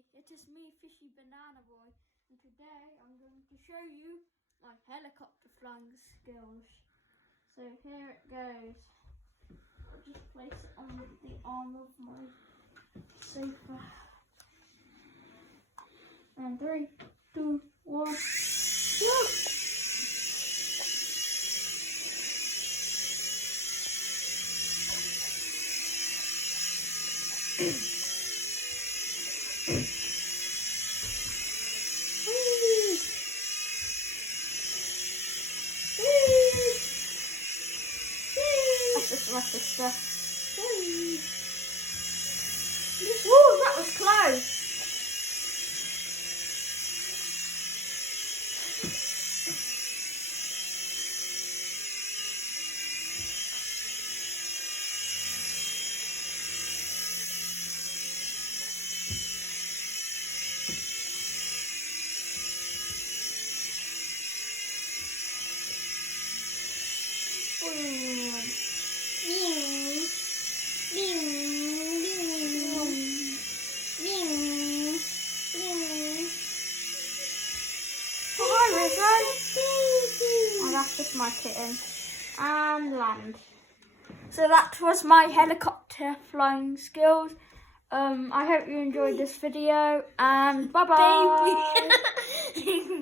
everybody, it is me, Fishy Banana Boy, and today I'm going to show you my helicopter flying skills. So here it goes. I'll just place it on the arm of my sofa. And 3, 2, 1, go! That's just my sister. Woo, that was close. Oh, that's just my kitten. And land. So that was my helicopter flying skills. I hope you enjoyed this video and bye bye.